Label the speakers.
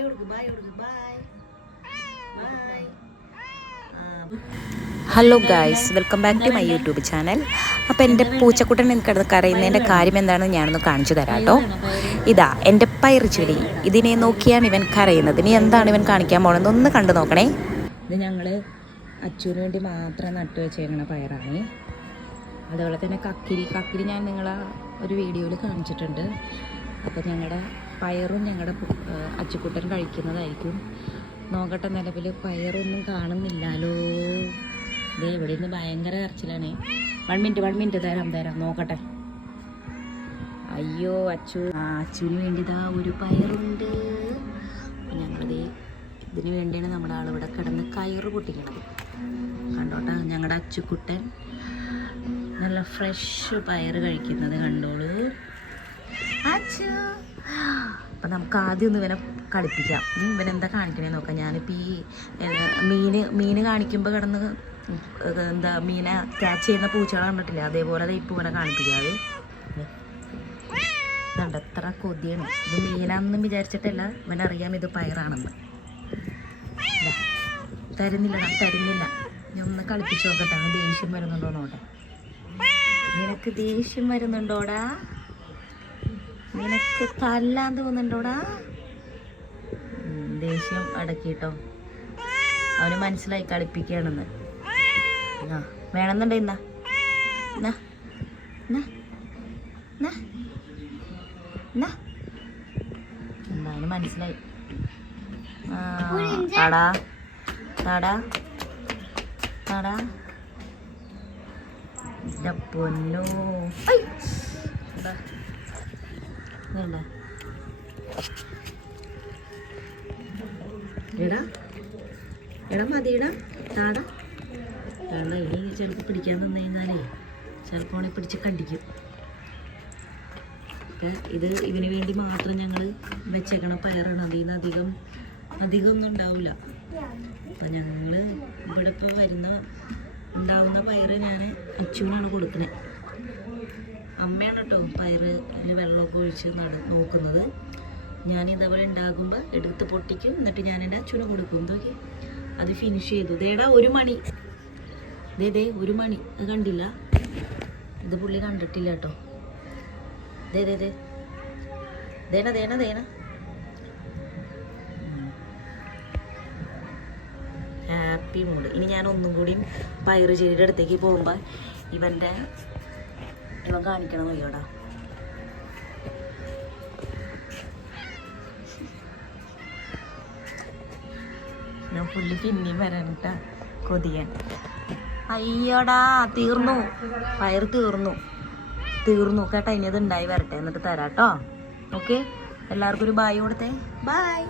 Speaker 1: Bye കൊടുക്ക് bye കൊടുക്ക് bye bye
Speaker 2: hello guys welcome back to my YouTube channel അപ്പോൾ എന്റെ പൂച്ചക്കുട്ടൻ കിടന്ന് കരയുന്നതിന്റെ കാര്യം എന്താണെന്ന് ഞാനൊന്ന് കാണിച്ചു തരാം കേട്ടോ. ഇതാ എന്റെ പയർ ചെടി. ഇതിനെ നോക്കിയാണ് ഇവൻ കരയുന്നത്. ഇനി എന്താണ് ഇവൻ കാണിക്കാൻ പോണെന്ന് ഒന്ന് കണ്ടു നോക്കണേ. ഇത് ഞങ്ങൾ അച്ചുവിന് വേണ്ടി മാത്രം നട്ടു വെച്ചേക്കണ പയറാണ്. അതുപോലെ തന്നെ കക്കിരി. കക്കിരി ഞാൻ നിങ്ങളെ ഒരു വീഡിയോയിൽ കാണിച്ചിട്ടുണ്ട്. അപ്പോൾ ഞങ്ങളുടെ പയറും ഞങ്ങളുടെ അച്ചുക്കുട്ടൻ കഴിക്കുന്നതായിരിക്കും. നോക്കട്ടെ നിലവിൽ പയറൊന്നും കാണുന്നില്ലല്ലോ ഇത് ഇവിടെ നിന്ന് ഭയങ്കര കരച്ചിലാണ്. വൺ മിനിറ്റ് വൺ മിനിറ്റ് തരാം തരാം. നോക്കട്ടെ. അയ്യോ അച്ചു. ആ അച്ചുവിന് വേണ്ടിതാ ഒരു പയറുണ്ട്. ഞങ്ങളിത് ഇതിന് വേണ്ടിയാണ് നമ്മുടെ ആളിവിടെ കിടന്ന് കയറ് പൊട്ടിക്കണത്. കണ്ടോട്ടെ ഞങ്ങളുടെ അച്ചുക്കുട്ടൻ നല്ല ഫ്രഷ് പയറ് കഴിക്കുന്നത് കണ്ടോളൂ അച്ചു അപ്പം നമുക്ക് ആദ്യം ഒന്ന് ഇവനെ കളിപ്പിക്കാം. ഇവനെന്താ കാണിക്കണേ നോക്കാം. ഞാനിപ്പോൾ ഈ മീന് മീന് കാണിക്കുമ്പോൾ കിടന്ന് എന്താ മീനെ ക്യാച്ച് ചെയ്യുന്ന പൂച്ചകളെ കണ്ടിട്ടില്ല? അതേപോലെ ദേ ഇപ്പം ഇവനെ കാണിപ്പിക്കാതെ കണ്ട എത്ര കൊതിയാണ്. ഇത് മീനാണെന്നും വിചാരിച്ചിട്ടല്ല ഇവനറിയാം ഇത് പയറാണെന്ന്. തരുന്നില്ല തരുന്നില്ല. ഞാൻ ഒന്ന് കളിപ്പിച്ച് നോക്കട്ടെ. ദേഷ്യം വരുന്നുണ്ടോ നോട്ടെ നിനക്ക് ദേഷ്യം വരുന്നുണ്ടോടാ? നിനക്ക് തല്ലാൻ തോന്നുന്നുണ്ടോടാ? ദേഷ്യം അടക്കിട്ടോ അവന് മനസ്സിലായി കളിപ്പിക്കുകയാണെന്ന്. ആ വേണമെന്നുണ്ടോ ഇന്നാ. എന്നാ എന്നാ എന്നാ എന്നാ എന്താ മനസ്സിലായി. തടാ. തടാ. തടാ. പൊന്നോ. ഇതുണ്ടോ? എടാ. എടാ മതിയെടാ. താടാ. ചിലപ്പോൾ പിടിക്കാൻ നിന്ന് കഴിഞ്ഞാലേ ചിലപ്പോൾ അവനെ പിടിച്ച് കണ്ടിക്കും ഒക്കെ ഇത് ഇതിന് വേണ്ടി മാത്രം ഞങ്ങൾ വെച്ചേക്കണ പയറാണ്. അതിൽ നിന്ന് അധികം അധികമൊന്നും ഉണ്ടാവില്ല അപ്പം ഞങ്ങൾ ഇവിടെ ഇപ്പോൾ വരുന്ന ഉണ്ടാവുന്ന പയറ് ഞാൻ അച്ചുവിനാണ് കൊടുക്കുന്നത് അമ്മയാണ് കേട്ടോ പയറ് അതിൽ വെള്ളമൊക്കെ ഒഴിച്ച് നട നോക്കുന്നത്. ഞാൻ ഇതേപോലെ ഉണ്ടാകുമ്പോൾ എടുത്ത് പൊട്ടിക്കും. എന്നിട്ട് ഞാൻ എന്റെ അച്ഛനും കൊടുക്കും. നോക്കി അത് ഫിനിഷ് ചെയ്തു. ദേടാ ഒരു മണി. ദേ ദേ ഒരു മണി. അത് കണ്ടില്ല. ഇത് പുള്ളി കണ്ടിട്ടില്ല കേട്ടോ ദേ ദേ ദേ. ദേന ദേന ദേന ഹാപ്പി മൂഡ്. ഇനി ഞാൻ ഒന്നും കൂടിയും പയറ് ചെടിയുടെ അടുത്തേക്ക് പോകുമ്പോൾ ഇവന്റെ ഇവൻ കാണിക്കണം വയ്യോടാ. ഞാൻ പുള്ളി പിന്നെയും വരണ്ട കൊതിയൻ. അയ്യോടാ തീർന്നു. പയർ തീർന്നു. തീർന്നു. കേട്ടോ ഇനി അത് ഉണ്ടായി വരട്ടെ. എന്നിട്ട് തരാട്ടോ. ഓക്കെ? എല്ലാവർക്കും ഒരു ബായ് കൊടുത്തേ. ബായ്